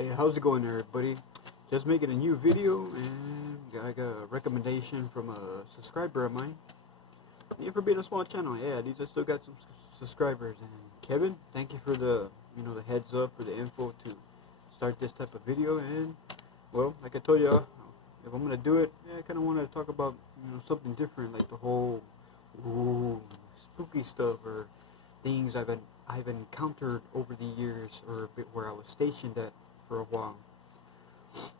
Hey, how's it going, everybody? Just making a new video, and I got a recommendation from a subscriber of mine. Yeah, for being a small channel, yeah, these I still got some subscribers. And Kevin, thank you for the the heads up, for the info to start this type of video. And well, like I told you, if I'm gonna do it, yeah, I kind of wanted to talk about something different, like the whole spooky stuff or things I've encountered over the years, or where I was stationed at for a while.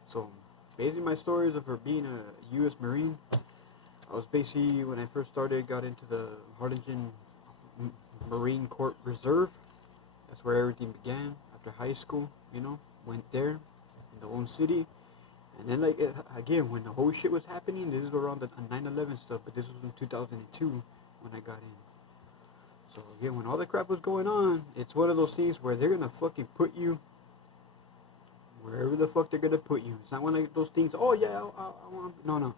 So basically my stories of being a U.S. Marine. I was basically, when I first started, got into the Harlingen Marine Corps Reserve. That's where everything began after high school, went there in the own city. And then, like, again, when the whole shit was happening, this is around the 9/11 stuff, but this was in 2002 when I got in. So again, when all the crap was going on, it's one of those things where they're gonna fucking put you wherever the fuck they're gonna put you. It's not one of those things, oh yeah, I want, no.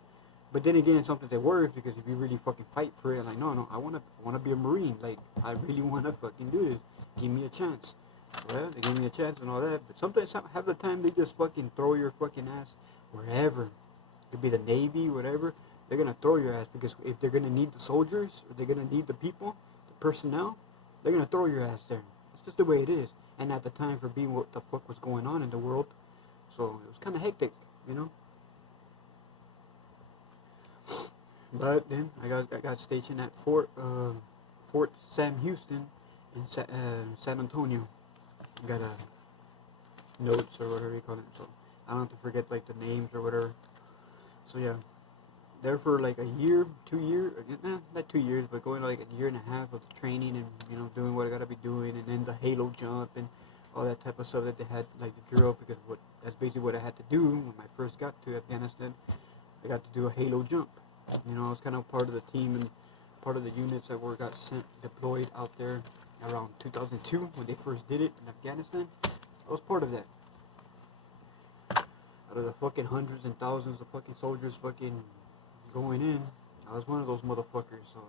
But then again, it's something that works, because if you really fucking fight for it, like, no, I wanna be a Marine. Like, I really wanna fucking do this. Give me a chance. Well, they gave me a chance and all that, but sometimes, half the time, they just fucking throw your fucking ass wherever. It could be the Navy, whatever. They're gonna throw your ass, because if they're gonna need the soldiers, or they're gonna need the people, the personnel, they're gonna throw your ass there. It's just the way it is. And at the time, for being what the fuck was going on in the world, so it was kind of hectic, But then I got stationed at Fort Sam Houston in San Antonio. Got notes or whatever you call it, so I don't have to forget like the names or whatever. So yeah, there for like a year, 2 years, not 2 years, but going like a year and a half of training and doing what I gotta be doing, and then the halo jump and all that type of stuff that they had like to drill, because that's basically what I had to do when I first got to Afghanistan. I got to do a halo jump. I was kind of part of the team and part of the units that got deployed out there around 2002 when they first did it in Afghanistan. I was part of that. Out of the fucking hundreds and thousands of fucking soldiers fucking going in, I was one of those motherfuckers. So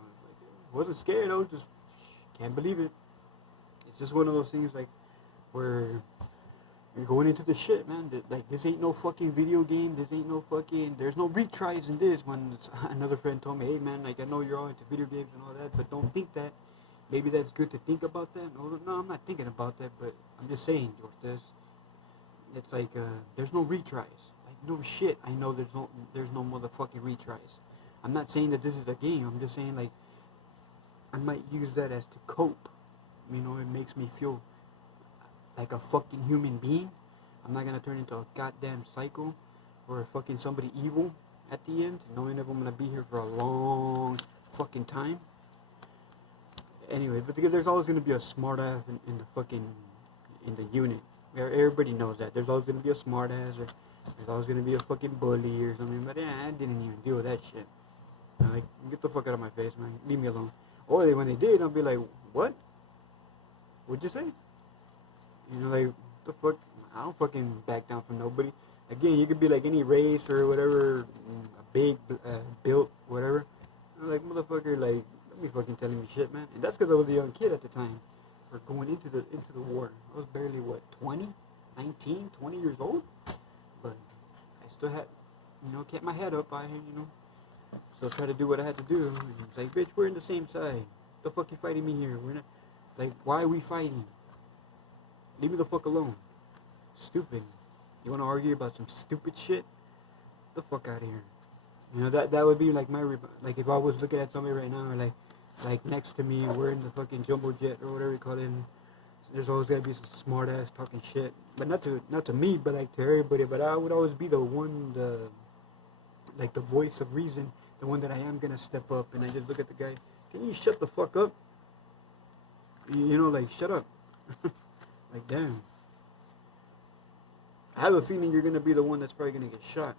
I wasn't scared. I was just can't believe it. It's just one of those things like where you're going into the shit, man. Like, this ain't no fucking video game. This ain't no fucking, there's no retries in this. When another friend told me, hey man, like, I know you're all into video games and all that, but don't think that. Maybe that's good to think about that. No, I'm not thinking about that, but I'm just saying, George, it's like, there's no retries. Like, no shit, I know there's no motherfucking retries. I'm not saying that this is a game. I'm just saying, like, I might use that as to cope. It makes me feel like a fucking human being. I'm not gonna turn into a goddamn psycho or fucking somebody evil at the end, knowing that I'm gonna be here for a long fucking time. Anyway, but there's always gonna be a smart ass in the unit. Everybody knows that. There's always gonna be a smart ass, or there's always gonna be a fucking bully or something. But I didn't even deal with that shit. Like, get the fuck out of my face, man. Leave me alone. Or when they did, I'll be like, what? What'd you say? Like, the fuck, I don't fucking back down from nobody. Again, you could be like any race or whatever, a big, built, whatever. I'm like, motherfucker, like, don't be fucking telling me shit, man. And that's because I was a young kid at the time, for going into the war. I was barely, 19, 20 years old? But I still had, kept my head up. Still try to do what I had to do. And it's like, bitch, we're in the same side. The fuck you fighting me here? We're not, like, why are we fighting? Leave me the fuck alone. Stupid. You want to argue about some stupid shit? Get the fuck out of here. That would be like like if I was looking at somebody right now, or like next to me, we're in the fucking jumbo jet or whatever you call it. And there's always gotta be some smart ass talking shit, but not to me, but like to everybody. But I would always be the one, like the voice of reason, the one that I am gonna step up, and I just look at the guy. Can you shut the fuck up? Like, shut up. Like, damn. I have a feeling you're gonna be the one that's probably gonna get shot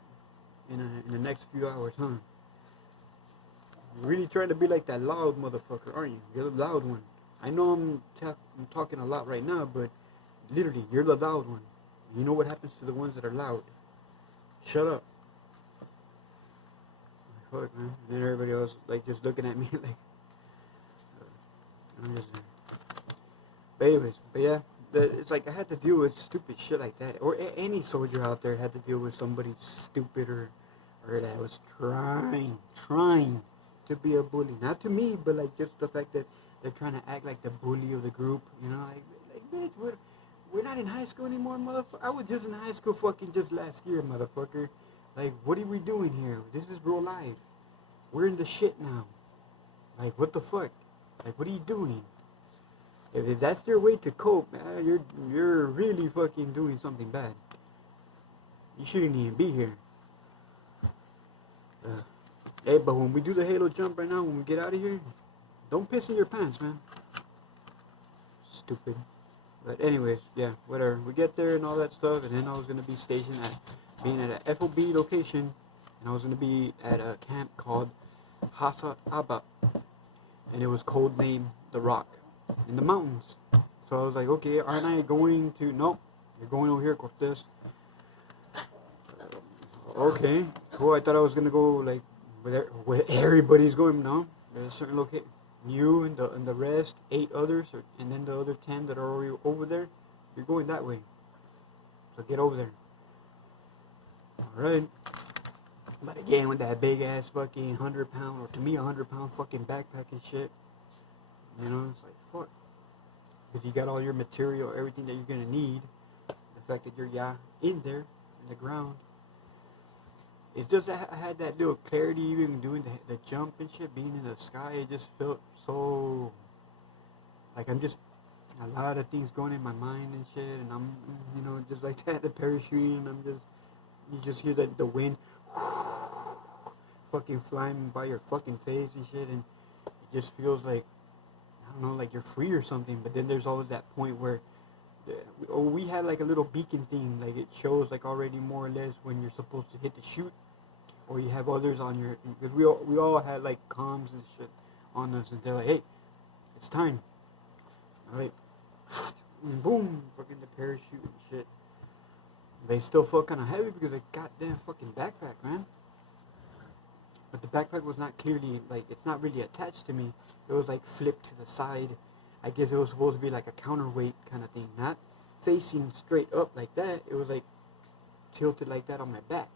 in the next few hours, huh? You're really trying to be like that loud motherfucker, aren't you? You're the loud one. I know I'm talking a lot right now, but literally, you're the loud one. You know what happens to the ones that are loud? Shut up. Fuck, man. And then everybody else, like, just looking at me like, I'm just. But anyways, yeah, it's like I had to deal with stupid shit like that, or any soldier out there had to deal with somebody stupid or that was trying to be a bully. Not to me, but like just the fact that they're trying to act like the bully of the group. You know, like bitch, we're not in high school anymore, motherfucker. I was just in high school fucking just last year, motherfucker. Like, what are we doing here? This is real life. We're in the shit now. Like, what the fuck? Like, what are you doing? If that's your way to cope, man, you're really fucking doing something bad. You shouldn't even be here. Hey, but when we do the Halo jump right now, when we get out of here, don't piss in your pants, man. Stupid. But anyways, yeah, whatever. We get there and all that stuff, and then I was gonna be stationed being at a FOB location, and I was gonna be at a camp called Hasa Aba, and it was codenamed The Rock, in the mountains. So I was like, okay, aren't I going to? Nope, you're going over here, Cortez. Okay, cool. I thought I was gonna go like where everybody's going. No, there's a certain location. You and the rest, 8 others, and then the other 10 that are already over there. You're going that way. So get over there. All right. But again, with that big ass fucking 100-pound, or to me 100-pound fucking backpack and shit, you know, it's like fuck. Because you got all your material, everything that you're gonna need. The fact that you're in there, in the ground. It's just I had that little clarity even doing the jump and shit, being in the sky. It just felt so like I'm just a lot of things going in my mind and shit, and I'm, you know, just like that, the parachuting, and you just hear the wind fucking flying by your fucking face and shit, and it just feels like, I don't know, like you're free or something. But then there's always that point where we had like a little beacon thing, like it shows like already more or less when you're supposed to hit the shoot, or you have others on your, because we all had like comms and shit on us, and they're like, hey, it's time. All right, and boom, fucking the parachute and shit. They still felt kind of heavy because of goddamn fucking backpack, man. But the backpack was not clearly, like, it's not really attached to me. It was like flipped to the side. I guess it was supposed to be like a counterweight kind of thing, not facing straight up like that. It was like tilted like that on my back.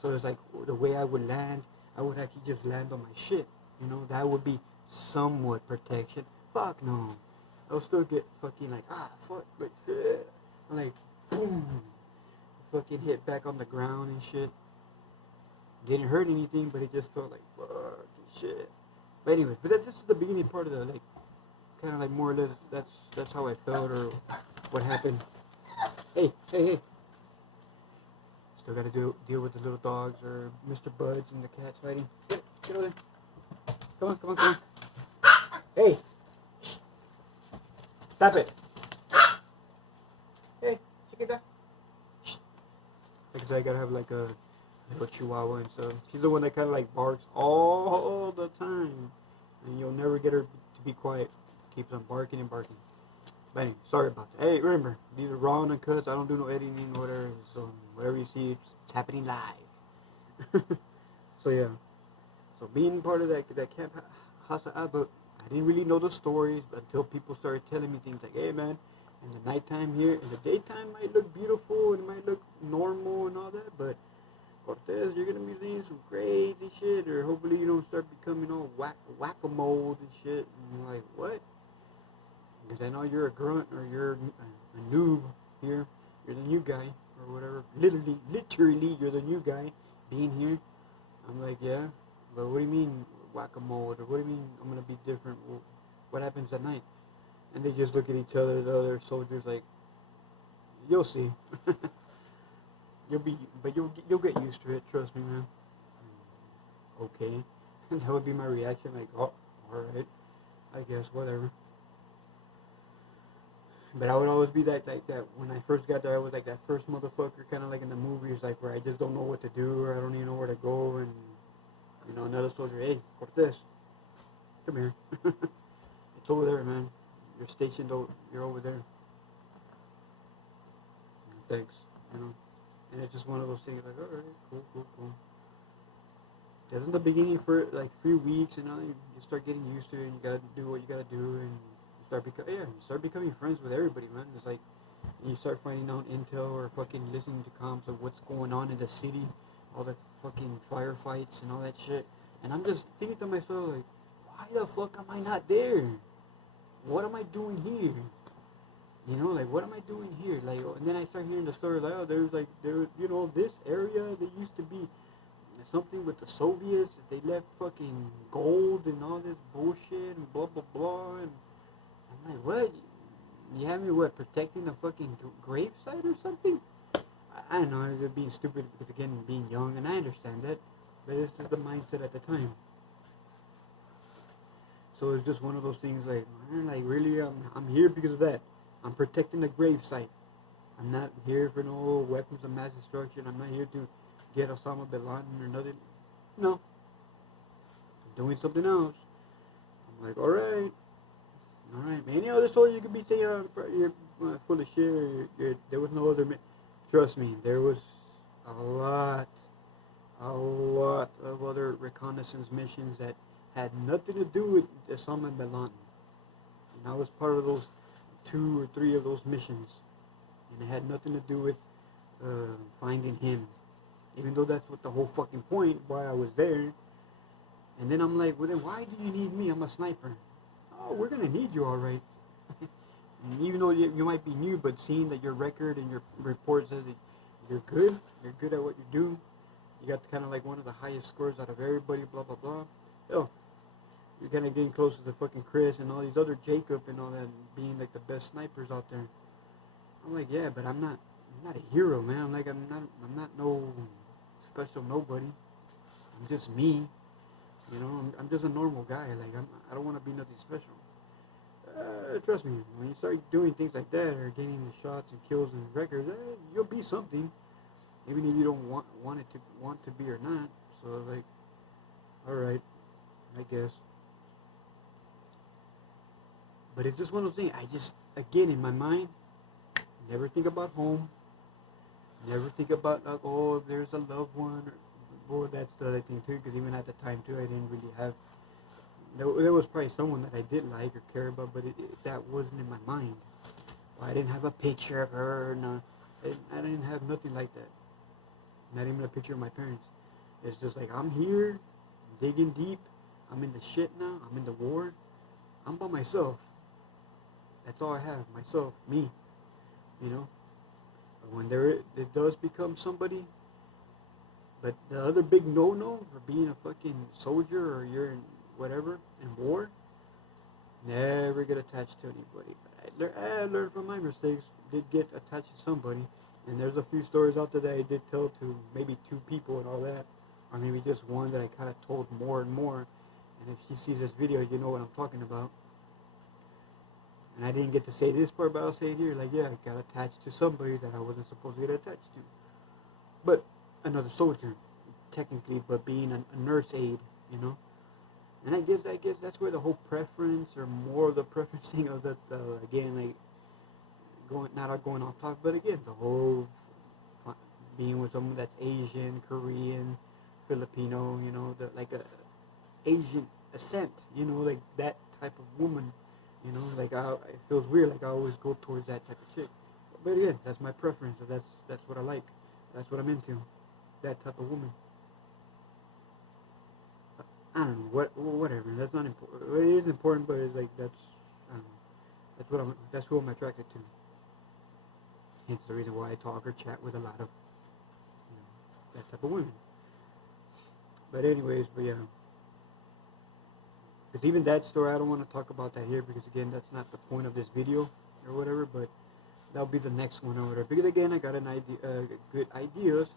So it's like the way I would land, I would actually just land on my shit. You know, that would be somewhat protection. Fuck no. I'll still get fucking like, fuck, like, shit. Like, boom. Fucking hit back on the ground and shit. Didn't hurt anything, but it just felt like, fuck, shit. But anyways, but that's just the beginning part of the, like, kind of like more or less, that's how I felt or what happened. Hey. Still gotta deal with the little dogs or Mr. Buds and the cats fighting. Get over there. Come on. Hey. Stop it. Hey, chiquita. Because I gotta have like a little chihuahua and stuff. She's the one that kind of like barks all the time, and you'll never get her to be quiet. Keeps on barking and barking. But anyway, sorry about that. Hey, remember, these are raw and uncut. I don't do no editing or whatever. So whatever you see, it's happening live. So yeah. So being part of that camp Hasa Aba, I didn't really know the stories until people started telling me things like, hey man, in the nighttime here, in the daytime might look beautiful and it might look normal and all that, but Cortez, you're gonna be seeing some crazy shit, or hopefully you don't start becoming all whack-a-mole and shit. And you're like, what? Because I know you're a grunt or you're a noob here. You're the new guy or whatever. Literally, you're the new guy being here. I'm like, yeah, but what do you mean whack-a-mole? Or what do you mean I'm gonna be different? Well, what happens at night? And they just look at each other, the other soldiers, like, you'll see. You'll get used to it. Trust me, man. Okay, that would be my reaction. Like, oh, all right, I guess whatever. But I would always be that when I first got there, I was like that first motherfucker, kind of like in the movies, like where I just don't know what to do or I don't even know where to go, and you know, another soldier, hey, Cortez, come here. It's over there, man. You're stationed. You're over there. Thanks. You know. And it's just one of those things like, alright, cool. That's in the beginning for like 3 weeks, and you start getting used to it, and you gotta do what you gotta do, and you start becoming friends with everybody, man. It's like you start finding out intel or fucking listening to comms of what's going on in the city, all the fucking firefights and all that shit. And I'm just thinking to myself, like, why the fuck am I not there? What am I doing here? You know, like, what am I doing here? Like, and then I start hearing the story, like, oh, you know, this area, there used to be something with the Soviets, they left fucking gold and all this bullshit and blah, blah, blah. And I'm like, what? You have me, what, protecting the fucking gravesite or something? I don't know, they're being stupid because, again, being young, and I understand that. But it's just the mindset at the time. So it's just one of those things like, man, like, really, I'm here because of that. I'm protecting the gravesite. I'm not here for no weapons of mass destruction. I'm not here to get Osama bin Laden or nothing. No. I'm doing something else. I'm like, alright. Alright. Any other story you could be saying, you're full of shit, or there was no other. Trust me, there was a lot of other reconnaissance missions that had nothing to do with Osama bin Laden. And I was part of those 2 or 3 of those missions. And it had nothing to do with finding him. Even though that's what the whole fucking point, why I was there. And then I'm like, well then why do you need me? I'm a sniper. Oh, we're gonna need you alright. And even though you might be new, but seeing that your record and your report says that you're good at what you do, you got kind of like one of the highest scores out of everybody, blah, blah, blah. Hell, you're kind of getting closer to fucking Chris and all these other Jacob and all that, being like the best snipers out there. I'm like, yeah, but I'm not a hero, man. I'm not no special nobody. I'm just me. You know, I'm just a normal guy. Like, I don't want to be nothing special. Trust me, when you start doing things like that or getting the shots and kills and records, you'll be something, even if you don't want to be or not. So like, all right, I guess. But it's just one of those things. I just, again, in my mind, never think about home. Never think about like, oh, there's a loved one. Or that's the other thing too, because even at the time too, I didn't really have. There was probably someone that I did like or care about, but that wasn't in my mind. I didn't have a picture of her. No, I didn't have nothing like that. Not even a picture of my parents. It's just like, I'm here, I'm digging deep. I'm in the shit now. I'm in the war. I'm by myself. That's all I have. Myself, me. You know. But when it does become somebody. But the other big no-no for being a fucking soldier or you're in whatever, in war, never get attached to anybody. I learned from my mistakes, did get attached to somebody, and there's a few stories out there that I did tell to maybe 2 people and all that, or maybe just one that I kind of told more and more, and if she sees this video, you know what I'm talking about. And I didn't get to say this part, but I'll say it here, like, yeah, I got attached to somebody that I wasn't supposed to get attached to. But another soldier, technically, but being a nurse aide, you know. And I guess that's where the whole preference, or more of the preferencing of that, again, like, not going off topic, but again, the whole being with someone that's Asian, Korean, Filipino, you know, like a Asian ascent, you know, like that type of woman, you know, like it feels weird, like I always go towards that type of chick. But again, that's my preference, so that's what I like, that's what I'm into, that type of woman. I don't know, whatever. That's not important. It is important, but it's like that's who I'm attracted to. Hence the reason why I talk or chat with a lot of, you know, that type of women. But anyways, yeah. Because even that story, I don't want to talk about that here because again, that's not the point of this video or whatever. But that'll be the next one over there. Because again, I got an idea, good ideas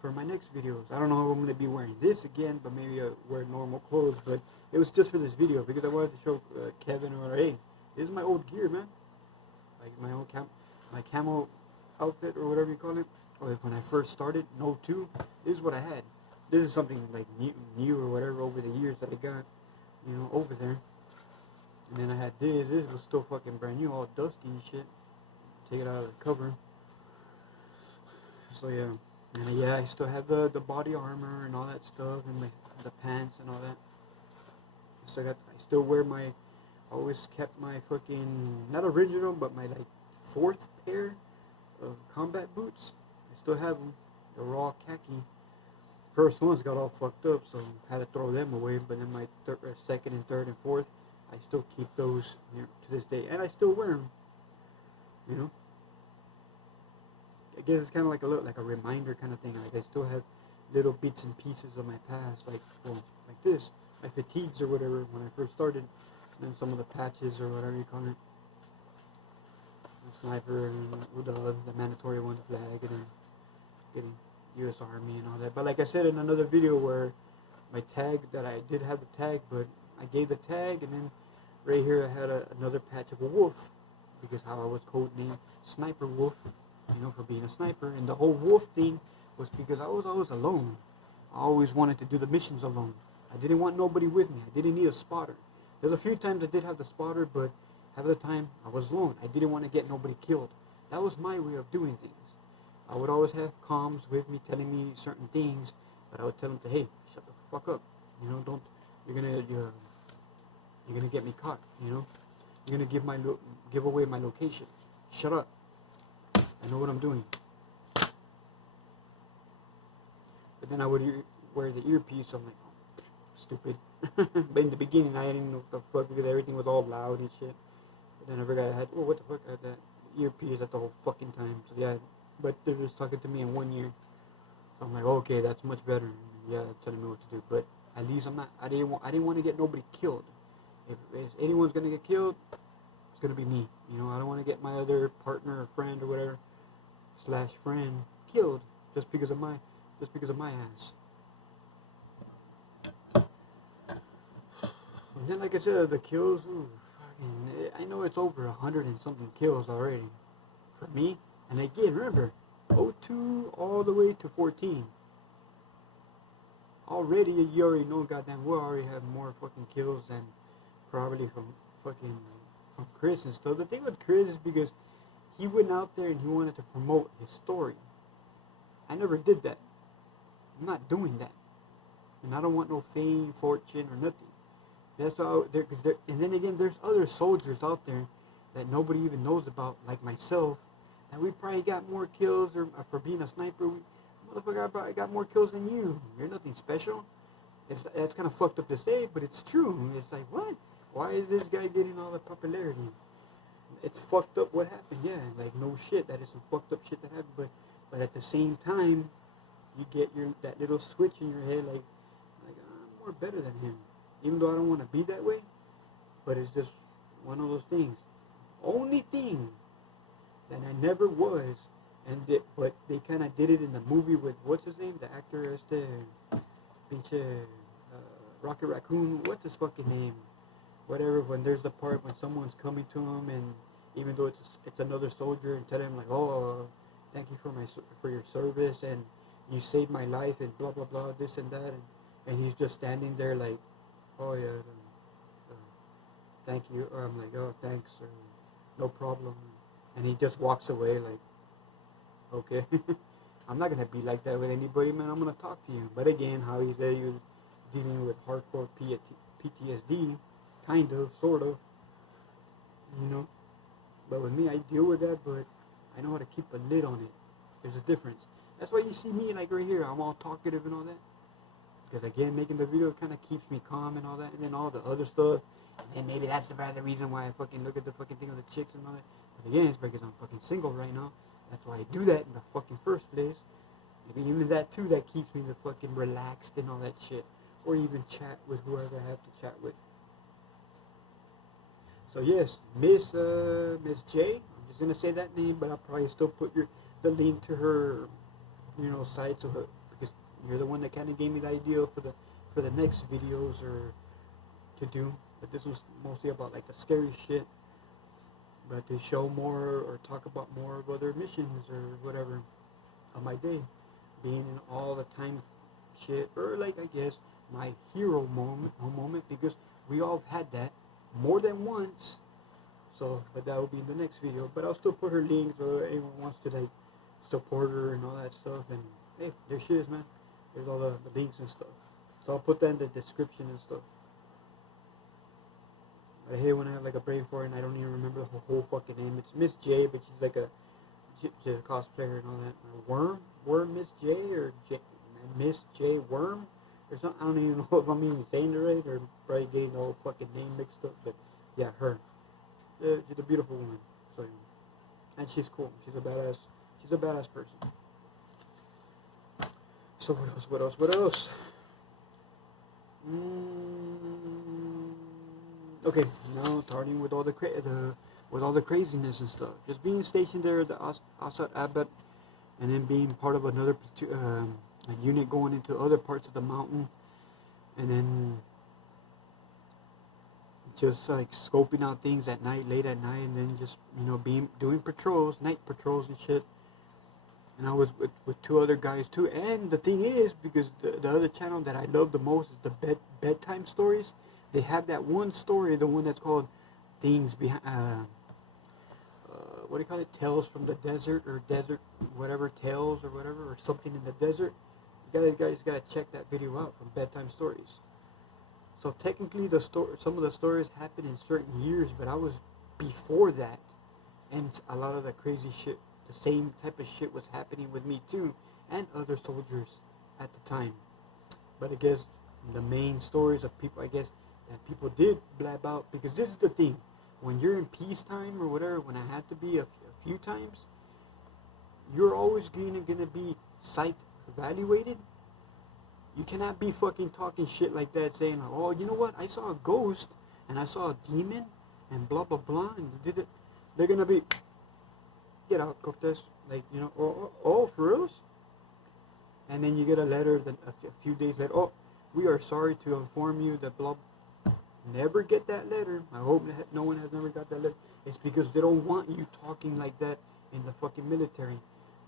for my next videos. I don't know if I'm going to be wearing this again, but maybe I wear normal clothes. But it was just for this video because I wanted to show Kevin, or hey, this is my old gear, man. Like my old my camo outfit or whatever you call it. Or when I first started in 02, this is what I had. This is something like new or whatever over the years that I got, you know, over there. And then I had this. This was still fucking brand new, all dusty and shit. Take it out of the cover. So yeah. And yeah, I still have the body armor and all that stuff, and the pants and all that. I still wear always kept my fucking, not original, but my like 4th pair of combat boots. I still have them. They're raw khaki. First ones got all fucked up, so I had to throw them away. But then my second and third and fourth, I still keep those, you know, to this day, and I still wear them. You know, I guess it's kind of like a reminder kind of thing. Like I still have little bits and pieces of my past, like like this, my fatigues or whatever when I first started, and then some of the patches or whatever you call it, the sniper and the mandatory one, the flag, and then getting U.S. Army and all that. But like I said in another video where my tag, that I did have the tag, but I gave the tag, and then right here I had another patch of a wolf, because how I was codenamed Sniper Wolf, you know, for being a sniper. And the whole wolf thing was because I was always alone. I always wanted to do the missions alone. I didn't want nobody with me. I didn't need a spotter. There's a few times I did have the spotter, but half of the time I was alone. I didn't want to get nobody killed. That was my way of doing things. I would always have comms with me telling me certain things, but I would tell them to, hey, shut the fuck up. You know, don't, you're gonna get me caught. You know, you're gonna give away my location. Shut up. I know what I'm doing. But then I would wear the earpiece. I'm like, oh, stupid. But in the beginning, I didn't know what the fuck, because everything was all loud and shit. But then I forgot I had, oh, what the fuck, I had that earpiece at the whole fucking time. So yeah, but they're just talking to me in 1 year. So I'm like, okay, that's much better. And yeah, they're telling me what to do. But at least I didn't want to get nobody killed. If anyone's gonna get killed, it's gonna be me. You know, I don't want to get my other partner or friend or whatever / friend killed just because of my ass. And then, like I said, the kills. Ooh, I know it's over 100 and something kills already for me. And again, remember, 02 all the way to 14. Already, you already know, goddamn well, I already have more fucking kills than probably from Chris and stuff. The thing with Chris is because he went out there and he wanted to promote his story. I never did that. I'm not doing that. And I don't want no fame, fortune, or nothing. That's all. And then again, there's other soldiers out there that nobody even knows about, like myself, that we probably got more kills, or for being a sniper, motherfucker, I probably got more kills than you. You're nothing special. That's kind of fucked up to say, but it's true. It's like, what? Why is this guy getting all the popularity? It's fucked up what happened, yeah. Like, no shit, that is some fucked up shit that happened. But at the same time, you get that little switch in your head, like I'm more better than him. Even though I don't want to be that way, but it's just one of those things. Only thing that I never was, but they kind of did it in the movie with, what's his name? The actor, pinche Rocket Raccoon. What's his fucking name? Whatever. When there's the part when someone's coming to him, and even though it's another soldier, and tell him like, oh, thank you for your service, and you saved my life, and blah blah blah, this and that, and he's just standing there like, oh yeah, thank you, or I'm like, oh thanks, or no problem, and he just walks away like, okay. I'm not gonna be like that with anybody, man. I'm gonna talk to you. But again, how he said he was dealing with hardcore PTSD, kind of, sort of, you know. But with me, I deal with that, but I know how to keep a lid on it. There's a difference. That's why you see me like right here. I'm all talkative and all that. Because again, making the video kind of keeps me calm and all that. And then all the other stuff. And then maybe that's the reason why I fucking look at the fucking thing of the chicks and all that. But again, it's because I'm fucking single right now. That's why I do that in the fucking first place. Maybe even that too, that keeps me the fucking relaxed and all that shit. Or even chat with whoever I have to chat with. So yes, Miss J, I'm just gonna say that name, but I'll probably still put the link to her, you know, site, so because you're the one that kind of gave me the idea for the next videos or to do. But this was mostly about like the scary shit, but to show more or talk about more of other missions or whatever of my day, being in all the time shit, or like I guess my hero moment, because we all had that more than once. So, but that will be in the next video. But I'll still put her link so anyone wants to like support her and all that stuff. And hey, there she is, man. There's all the links and stuff. So I'll put that in the description and stuff. I hate when I have like a brain fart and I don't even remember the whole fucking name. It's Miss J, but she's like a she's a cosplayer and all that. Worm Miss J or Miss J Worm or something. I don't even know if I'm even saying it right or probably getting the whole fucking name mixed up. But yeah, her. She's a beautiful woman. So, and she's cool. She's a badass. She's a badass person. So what else? What else? What else? Okay, now starting with all the craziness and stuff. Just being stationed there at the Assad Abad, and then being part of another a unit going into other parts of the mountain, and then just like scoping out things at night, late at night, and then just doing patrols, night patrols and shit. And I was with two other guys too. And the thing is, because the other channel that I love the most is the bedtime stories. They have that one story, the one that's called Things Behind. What do you call it? Tales from the Desert or Desert whatever, Tales or whatever, or something in the desert. You guys gotta check that video out from Bedtime Stories. So technically, some of the stories happen in certain years, but I was before that, and a lot of the crazy shit. The same type of shit was happening with me too, and other soldiers at the time. But I guess the main stories of people, I guess, that people did blab out, because this is the thing, when you're in peacetime or whatever, when I had to be a few times, you're always gonna be psych evaluated. You cannot be fucking talking shit like that, saying, oh, you know what, I saw a ghost, and I saw a demon, and blah blah blah, and did it. They're gonna be, get out, Cortez. Like, oh, for reals? And then you get a letter that a few days later, oh, we are sorry to inform you that blah. Never get that letter. I hope no one has never got that letter. It's because they don't want you talking like that in the fucking military,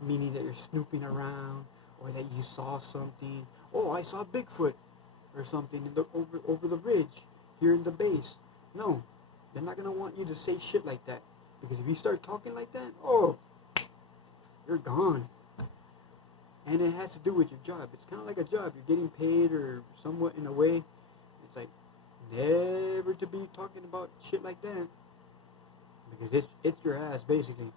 meaning that you're snooping around or that you saw something. Oh, I saw Bigfoot or something over the ridge here in the base. No, they're not gonna want you to say shit like that, because if you start talking like that, oh, you're gone. And it has to do with your job. It's kind of like a job. You're getting paid or somewhat in a way. It's like never to be talking about shit like that, because it's your ass basically,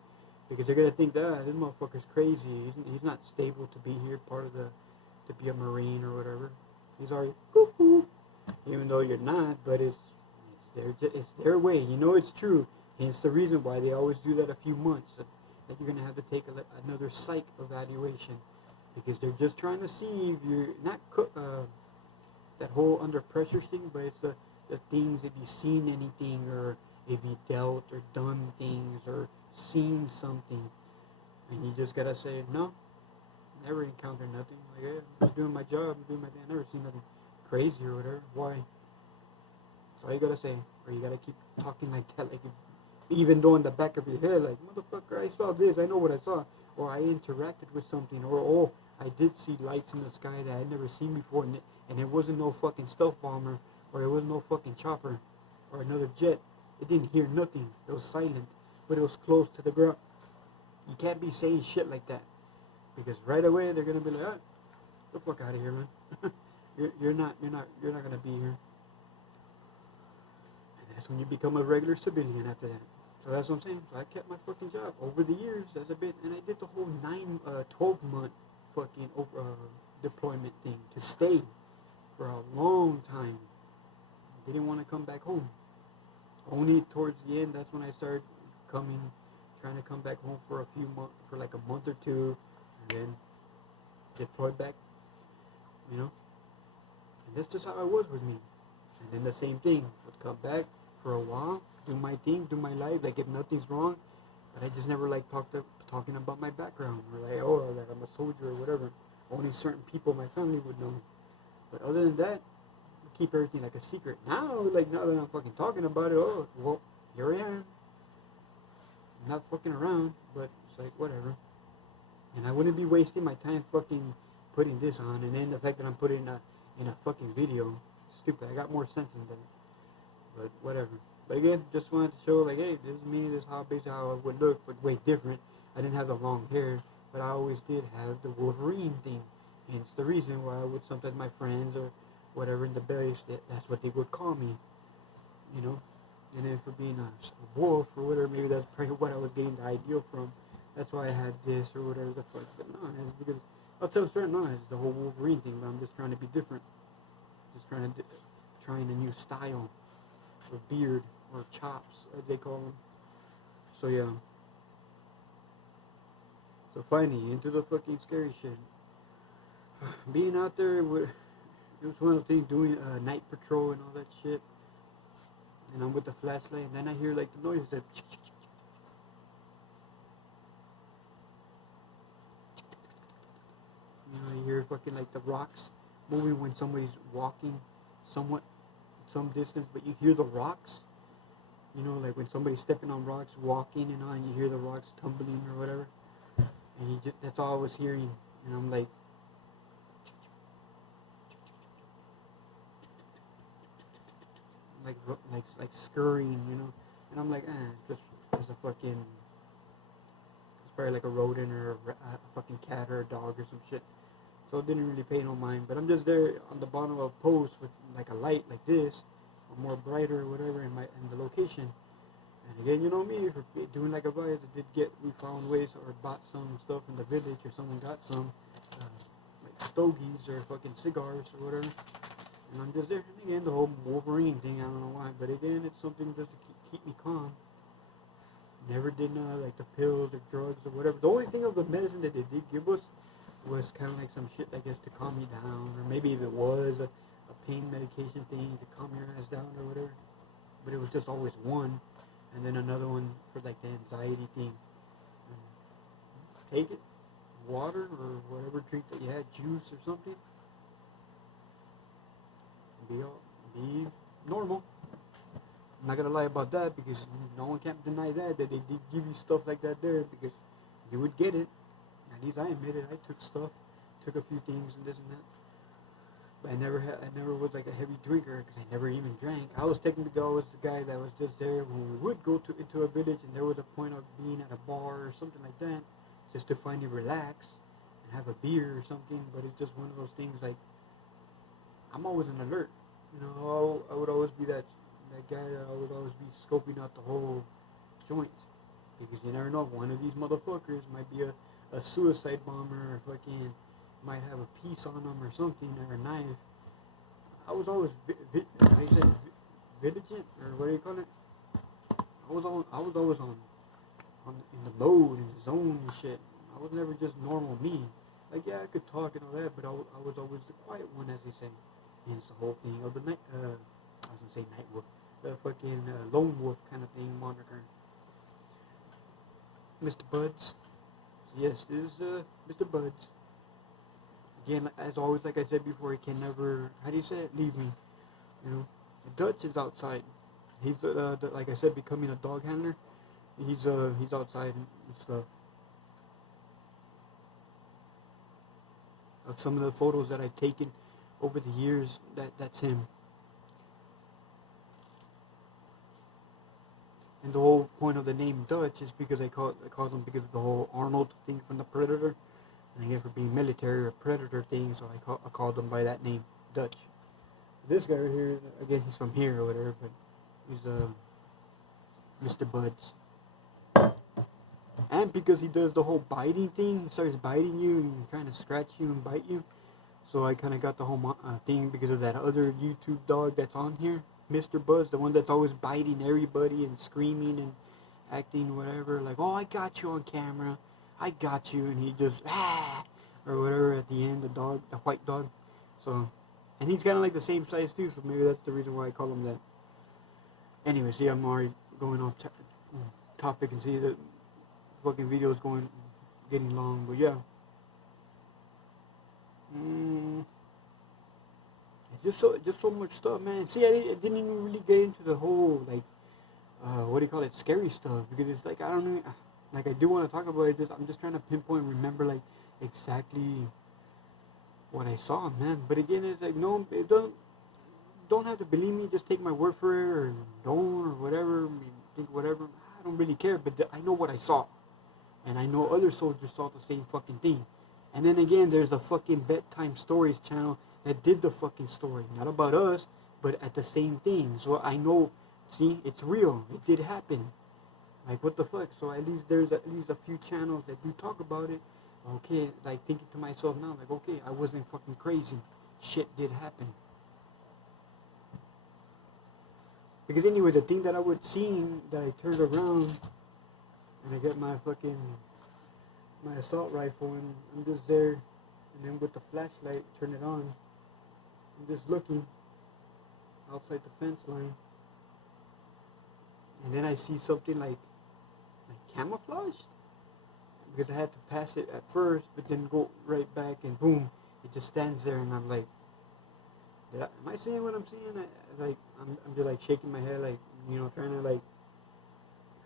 because they're gonna think that this motherfucker's crazy. He's not stable to be here, to be a Marine or whatever. He's already cuckoo, even though you're not. But it's their way. It's true. Hence the reason why they always do that a few months, that you're gonna have to take another psych evaluation, because they're just trying to see if you're not that whole under pressure thing, but it's the things, if you've seen anything, or if you dealt or done things or seen something, and you just gotta say, no, never encountered nothing. Like, yeah, I'm just doing my job, I'm doing my thing, I never seen nothing crazy or whatever. Why? That's all you gotta say, or you gotta keep talking like that, like even though in the back of your head, like, motherfucker, I saw this, I know what I saw, or I interacted with something, or oh, I did see lights in the sky that I'd never seen before, and it wasn't no fucking stealth bomber, or it wasn't no fucking chopper, or another jet. It didn't hear nothing. It was silent, but it was close to the ground. You can't be saying shit like that, because right away they're gonna be like, ah, get the fuck out of here, man. you're not gonna be here. And that's when you become a regular civilian after that. So that's what I'm saying. So I kept my fucking job over the years. That's a bit, and I did the whole 12-month fucking deployment thing to stay for a long time. Didn't want to come back home. Only towards the end, that's when I started trying to come back home for a few months, for like a month or two, and then deploy back, And that's just how it was with me. And then the same thing, would come back for a while, do my thing, do my life, like if nothing's wrong, but I just never like talking about my background, or like, oh, like I'm a soldier or whatever. Only certain people in my family would know. But other than that, keep everything like a secret. Now that I'm fucking talking about it, oh, well, here I am. I'm not fucking around, but it's like, whatever. And I wouldn't be wasting my time fucking putting this on, and then the fact that I'm putting in a fucking video, stupid. I got more sense in that. But whatever. But again, just wanted to show, like, hey, this is me, this is how I would look, but way different. I didn't have the long hair, but I always did have the Wolverine thing. And it's the reason why I would sometimes, my friends or whatever in the base, that's what they would call me, And then for being a wolf or whatever, maybe that's probably what I was getting the idea from. that's why I had this or whatever the fuck. But no, it's because I'll tell certain no, it's the whole Wolverine thing. But I'm just trying to be different. Just trying a new style, or beard, or chops, as they call them. So yeah. So finally, into the fucking scary shit. Being out there, it was one of the things, doing night patrol and all that shit. And I'm with the flashlight, and then I hear like the noise that. You know, you hear fucking like the rocks moving when somebody's walking somewhat some distance, but you hear the rocks. You know, like when somebody's stepping on rocks, walking and on, you hear the rocks tumbling or whatever. And that's all I was hearing. And I'm like, like scurrying, you know. And I'm like, it's a fucking, it's probably like a rodent or a fucking cat or a dog or some shit. So I didn't really pay no mind. But I'm just there on the bottom of a post with like a light like this, or more brighter or whatever in the location. And again, you know me, for doing like a rise, we found ways or bought some stuff in the village, or someone got some, like stogies or fucking cigars or whatever. And I'm just there. And again, the whole Wolverine thing, I don't know why, but again, it's something just to keep me calm. Never did like the pills or drugs or whatever. The only thing of the medicine that they did give us was kind of like some shit, I guess, to calm me down, or maybe if it was a pain medication thing to calm your ass down or whatever. But it was just always one. And then another one for like the anxiety thing. Take it, water or whatever drink that you had, juice or something. Be normal. I'm not gonna lie about that, because no one can deny that they did give you stuff like that there, because you would get it. At least I admit it. I took a few things and this and that. But I never was like a heavy drinker, because I never even drank. I was technically always the guy that was just there when we would go into a village, and there was a point of being at a bar or something like that, just to finally relax and have a beer or something. But it's just one of those things, like, I'm always on alert. You know, I would always be that guy that I would always be scoping out the whole joint, because you never know, one of these motherfuckers might be a suicide bomber, or fucking might have a piece on them or something, or a knife. I was always vigilant, or what do you call it? I was always on in the mode, in the zone and shit. I was never just normal me. Like, yeah, I could talk and all that, but I was always the quiet one, as they say. And it's the whole thing of the night. I was gonna say night wolf, the fucking lone wolf kind of thing moniker. Mr. Buds. Yes, this is Mr. Buds. Again, as always, like I said before, he can never, how do you say it, leave me. You know, the Dutch is outside. He's like I said, becoming a dog handler. He's outside and stuff. Of some of the photos that I've taken over the years, that's him. And the whole point of the name Dutch is because I call him because of the whole Arnold thing from the Predator. And again, for being military or predator thing, so I called him by that name, Dutch. This guy right here, again, he's from here or whatever, but he's Mr. Buds. And because he does the whole biting thing, he starts biting you and trying to scratch you and bite you. So I kind of got the whole thing because of that other YouTube dog that's on here, Mr. Buzz, the one that's always biting everybody and screaming and acting whatever, like, oh, I got you on camera, I got you, and he just, or whatever at the end, the white dog. So, and he's kind of like the same size too, so maybe that's the reason why I call him that. Anyway, see, I'm already going off topic, and see the fucking video is getting long, but yeah. Just so much stuff, man. See, I didn't even really get into the whole, like, what do you call it, scary stuff, because it's like, I don't know, like, I do want to talk about it, I'm just trying to pinpoint and remember, like, exactly what I saw, man. But again, it's like, no, it don't have to believe me, just take my word for it, or don't, or whatever, I mean, think whatever, I don't really care, but I know what I saw, and I know other soldiers saw the same fucking thing. And then again, there's a fucking Bedtime Stories channel that did the fucking story, not about us, but at the same thing. So I know, see, it's real, it did happen. Like, what the fuck? So at least there's at least a few channels that do talk about it. Okay, like thinking to myself now, like, okay, I wasn't fucking crazy. Shit did happen. Because anyway, the thing that I was seeing, that I turned around and I get my fucking, my assault rifle, and I'm just there, and then with the flashlight, turn it on. I'm just looking outside the fence line, and then I see something like camouflaged, because I had to pass it at first, but then go right back, and boom, it just stands there, and I'm like, am I seeing what I'm seeing? I'm just like shaking my head, like, you know, trying to like,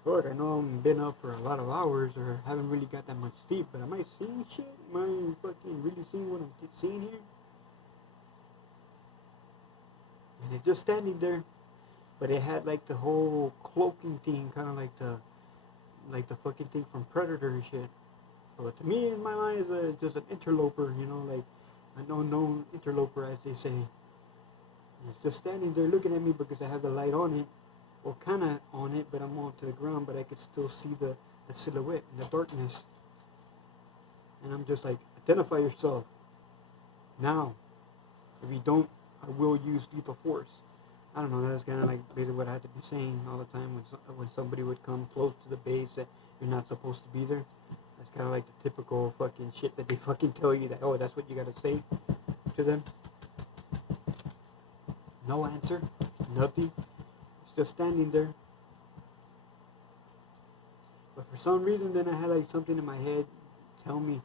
fuck, I know I've been up for a lot of hours, or haven't really got that much sleep, but am I seeing shit? Am I fucking really seeing what I'm seeing here? And it's just standing there, but it had like the whole cloaking thing, kind of like the fucking thing from Predator and shit. So to me, in my mind, it's just an interloper, you know, like an unknown interloper, as they say. It's just standing there looking at me because I have the light on it, or kind of on it, but I'm on to the ground, but I could still see the silhouette in the darkness. And I'm just like, identify yourself now. If you don't, I will use lethal force. I don't know, that's kind of like basically what I had to be saying all the time when somebody would come close to the base that you're not supposed to be there. That's kind of like the typical fucking shit that they fucking tell you, that, oh, that's what you gotta say to them. No answer, nothing. It's just standing there. But for some reason, then I had like something in my head tell me,